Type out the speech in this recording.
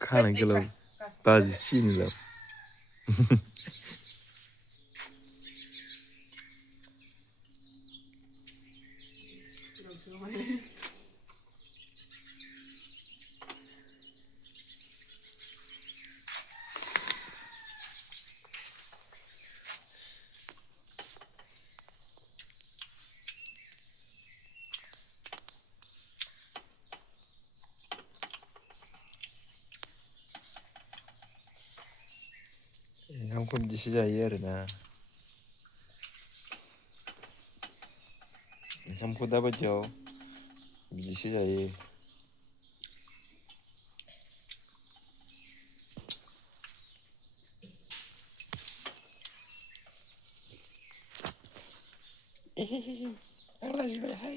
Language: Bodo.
खानायखौल' बाजिसिगोनल' ओंखामखौ बिदिसो जायो आरोना ओंखामखौ दाबायदियाव बिदिसो जायो आं लाजिबायहाय